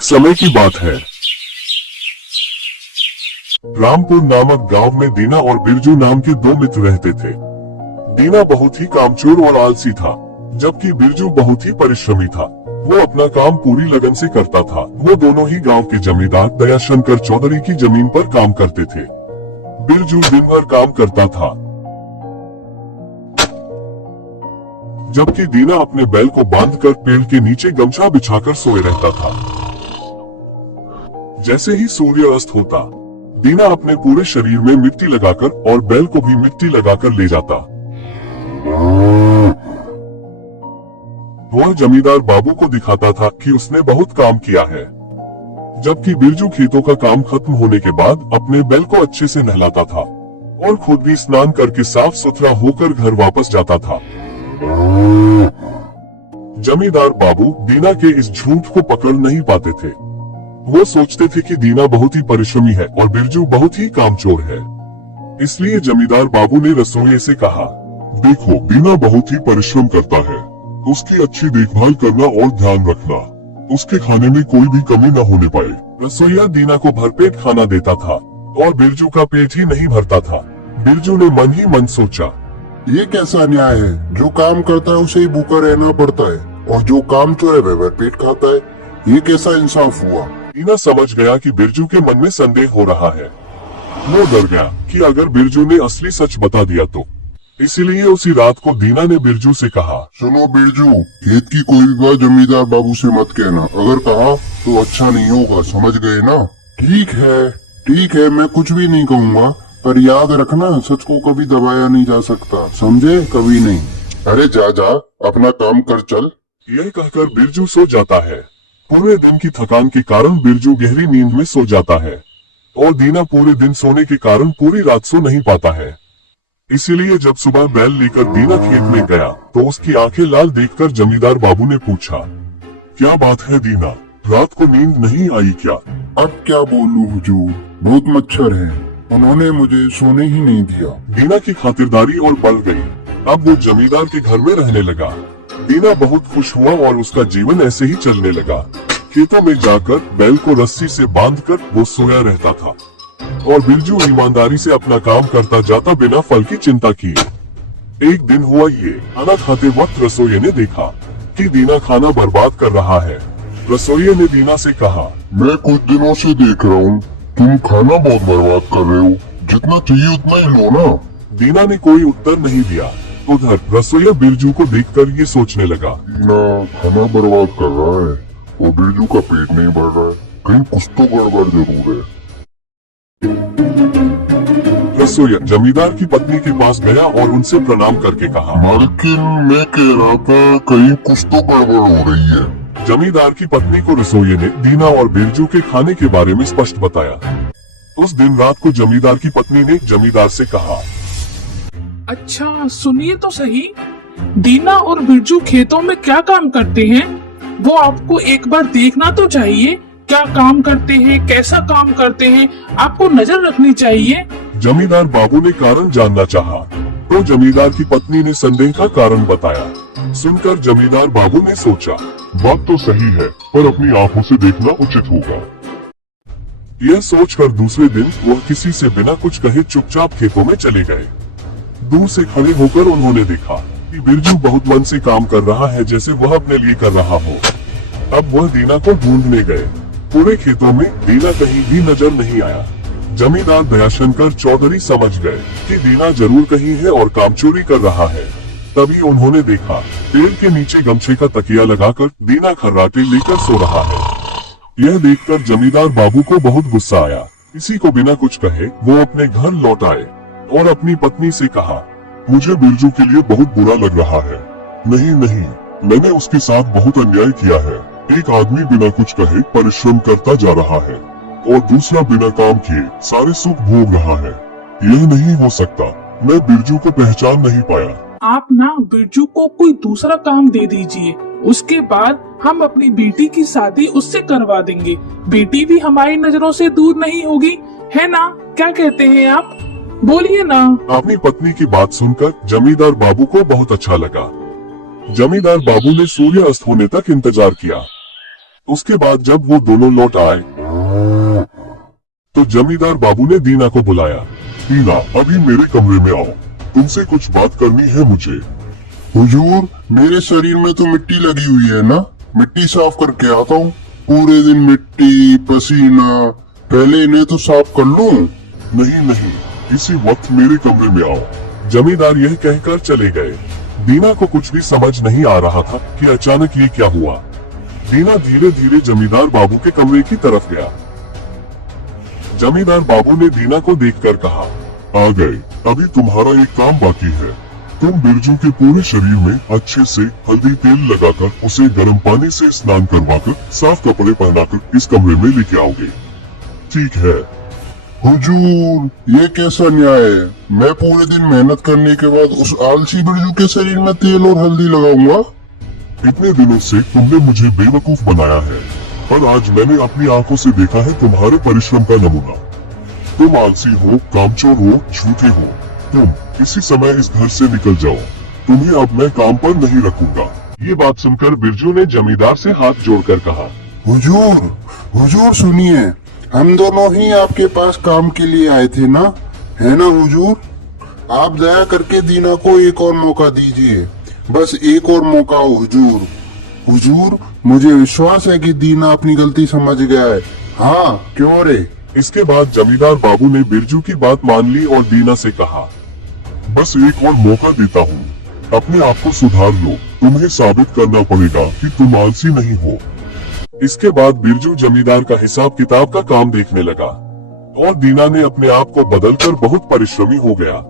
समय की बात है। रामपुर नामक गांव में दीना और बिरजू नाम के दो मित्र रहते थे। दीना बहुत ही कामचोर और आलसी था, जबकि बिरजू बहुत ही परिश्रमी था। वो अपना काम पूरी लगन से करता था। वो दोनों ही गांव के जमींदार दयाशंकर चौधरी की जमीन पर काम करते थे। बिरजू दिन भर काम करता था, जबकि दीना अपने बैल को बांधकर पेड़ के नीचे गमछा बिछाकर सोए रहता था। जैसे ही सूर्य अस्त होता, दीना अपने पूरे शरीर में मिट्टी लगाकर और बैल को भी मिट्टी लगाकर ले जाता। वह जमींदार बाबू को दिखाता था कि उसने बहुत काम किया है, जबकि बिरजू खेतों का काम खत्म होने के बाद अपने बैल को अच्छे से नहलाता था और खुद भी स्नान करके साफ सुथरा होकर घर वापस जाता था। जमींदार बाबू दीना के इस झूठ को पकड़ नहीं पाते थे। वो सोचते थे कि दीना बहुत ही परिश्रमी है और बिरजू बहुत ही कामचोर है। इसलिए जमींदार बाबू ने रसोइये से कहा, देखो, दीना बहुत ही परिश्रम करता है, उसकी अच्छी देखभाल करना और ध्यान रखना, उसके खाने में कोई भी कमी न होने पाए। रसोइया दीना को भरपेट खाना देता था और बिरजू का पेट ही नहीं भरता था। बिरजू ने मन ही मन सोचा, ये कैसा न्याय है? जो काम करता है उसे ही भूखा रहना पड़ता है और जो काम चोर है वह पेट खाता है। ये कैसा इंसाफ हुआ? दीना समझ गया कि बिरजू के मन में संदेह हो रहा है। वो डर गया कि अगर बिरजू ने असली सच बता दिया तो। इसीलिए उसी रात को दीना ने बिरजू से कहा, सुनो बिरजू, खेत की कोई भी बात जमींदार बाबू से मत कहना। अगर कहा तो अच्छा नहीं होगा, समझ गए ना? ठीक है, मैं कुछ भी नहीं कहूँगा, पर याद रखना, सच को कभी दबाया नहीं जा सकता, समझे? कभी नहीं। अरे जा अपना काम कर, चल। यह कहकर बिरजू सो जाता है। पूरे दिन की थकान के कारण बिरजू गहरी नींद में सो जाता है और दीना पूरे दिन सोने के कारण पूरी रात सो नहीं पाता है। इसीलिए जब सुबह बैल लेकर दीना खेत में गया तो उसकी आंखें लाल देखकर जमींदार बाबू ने पूछा, क्या बात है दीना, रात को नींद नहीं आई क्या? अब क्या बोलूं हुजूर, बहुत मच्छर हैं, उन्होंने मुझे सोने ही नहीं दिया। दीना की खातिरदारी और बढ़ गई। अब वो जमींदार के घर में रहने लगा। दीना बहुत खुश हुआ और उसका जीवन ऐसे ही चलने लगा। खेतों में जाकर बैल को रस्सी से बांधकर वो सोया रहता था और बिरजू ईमानदारी से अपना काम करता जाता बिना फल की चिंता किए। एक दिन हुआ ये, खाना खाते वक्त रसोइये ने देखा कि दीना खाना बर्बाद कर रहा है। रसोइये ने दीना से कहा, मैं कुछ दिनों से देख रहा हूँ, तुम खाना बहुत बर्बाद कर रहे हो, जितना चाहिए उतना ही लो ना। दीना ने कोई उत्तर नहीं दिया। उधर रसोइया बिरजू को देखकर ये सोचने लगा, दीना खाना बर्बाद कर रहा है और बिरजू का पेट नहीं भर रहा है, कहीं कुछ तो गड़बड़ जरूर है। रसोइया जमींदार की पत्नी के पास गया और उनसे प्रणाम करके कहा, मालकिन, मैं कह रहा था कहीं कुछ तो गड़बड़ हो रही है। जमींदार की पत्नी को रसोइये ने दीना और बिरजू के खाने के बारे में स्पष्ट बताया। उस दिन रात को जमींदार की पत्नी ने जमींदार से कहा, अच्छा सुनिए तो सही, दीना और बिरजू खेतों में क्या काम करते हैं? वो आपको एक बार देखना तो चाहिए, क्या काम करते हैं, कैसा काम करते हैं, आपको नजर रखनी चाहिए। जमींदार बाबू ने कारण जानना चाहा, तो जमींदार की पत्नी ने संदेह का कारण बताया। सुनकर जमींदार बाबू ने सोचा, बात तो सही है, पर अपनी आंखों से देखना उचित होगा। यह सोचकर दूसरे दिन वह किसी से बिना कुछ कहे चुपचाप खेतों में चले गए। दूर से खड़े होकर उन्होंने देखा कि बिरजू बहुत मन से काम कर रहा है, जैसे वह अपने लिए कर रहा हो। अब वह दीना को ढूंढने गए। पूरे खेतों में दीना कहीं भी नजर नहीं आया। जमींदार दयाशंकर चौधरी समझ गए कि दीना जरूर कहीं है और कामचोरी कर रहा है। तभी उन्होंने देखा, पेड़ के नीचे गमछे का तकिया लगाकर दीना खर्राटे लेकर सो रहा है। यह देखकर जमींदार बाबू को बहुत गुस्सा आया। किसी को बिना कुछ कहे वो अपने घर लौट आए और अपनी पत्नी से कहा, मुझे बिरजू के लिए बहुत बुरा लग रहा है। नहीं, मैंने उसके साथ बहुत अन्याय किया है। एक आदमी बिना कुछ कहे परिश्रम करता जा रहा है और दूसरा बिना काम किए सारे सुख भोग रहा है। यह नहीं हो सकता। मैं बिरजू को पहचान नहीं पाया। आप ना बिरजू को कोई दूसरा काम दे दीजिए, उसके बाद हम अपनी बेटी की शादी उससे करवा देंगे। बेटी भी हमारी नजरों से दूर नहीं होगी, है ना? क्या कहते हैं आप? बोलिए ना। अपनी पत्नी की बात सुनकर जमींदार बाबू को बहुत अच्छा लगा। जमींदार बाबू ने सूर्य अस्त होने तक इंतजार किया। उसके बाद जब वो दोनों लौट आए तो जमींदार बाबू ने दीना को बुलाया। दीना, अभी मेरे कमरे में आओ, तुमसे कुछ बात करनी है मुझे। हुजूर, मेरे शरीर में तो मिट्टी लगी हुई है ना, मिट्टी साफ करके आता हूँ। पूरे दिन मिट्टी पसीना, पहले इन्हें तो साफ कर लूं। नहीं नहीं, इसी वक्त मेरे कमरे में आओ। जमींदार यह कहकर चले गए। दीना को कुछ भी समझ नहीं आ रहा था कि अचानक ये क्या हुआ। दीना धीरे धीरे जमींदार बाबू के कमरे की तरफ गया। जमींदार बाबू ने दीना को देखकर कहा, आ गए, अभी तुम्हारा एक काम बाकी है। तुम बिरजू के पूरे शरीर में अच्छे से हल्दी तेल लगाकर उसे गर्म पानी से स्नान करवाकर साफ कपड़े पहनाकर इस कमरे में लेके आओगे, ठीक है? हुजूर, ये कैसा न्याय है? मैं पूरे दिन मेहनत करने के बाद उस आलसी बिरजू के शरीर में तेल और हल्दी लगाऊंगा? इतने दिनों से तुमने मुझे बेवकूफ बनाया है, पर आज मैंने अपनी आंखों से देखा है तुम्हारे परिश्रम का नमूना। तुम आलसी हो, कामचोर हो, झूठे हो। तुम इसी समय इस घर से निकल जाओ, तुम्हें अब मैं काम पर नहीं रखूंगा। ये बात सुनकर बिरजू ने जमींदार से हाथ जोड़कर कहा, हुजूर, हुजूर सुनिए, हम दोनों ही आपके पास काम के लिए आए थे ना, है ना हुजूर? आप दया करके दीना को एक और मौका दीजिए, बस एक और मौका हुजूर। हुजूर, मुझे विश्वास है कि दीना अपनी गलती समझ गया है। हाँ, क्यों रे? इसके बाद जमींदार बाबू ने बिरजू की बात मान ली और दीना से कहा, बस एक और मौका देता हूँ, अपने आप को सुधार लो, तुम्हें साबित करना पड़ेगा कि तुम आलसी नहीं हो। इसके बाद बिरजू जमींदार का हिसाब किताब का काम देखने लगा और दीना ने अपने आप को बदलकर बहुत परिश्रमी हो गया।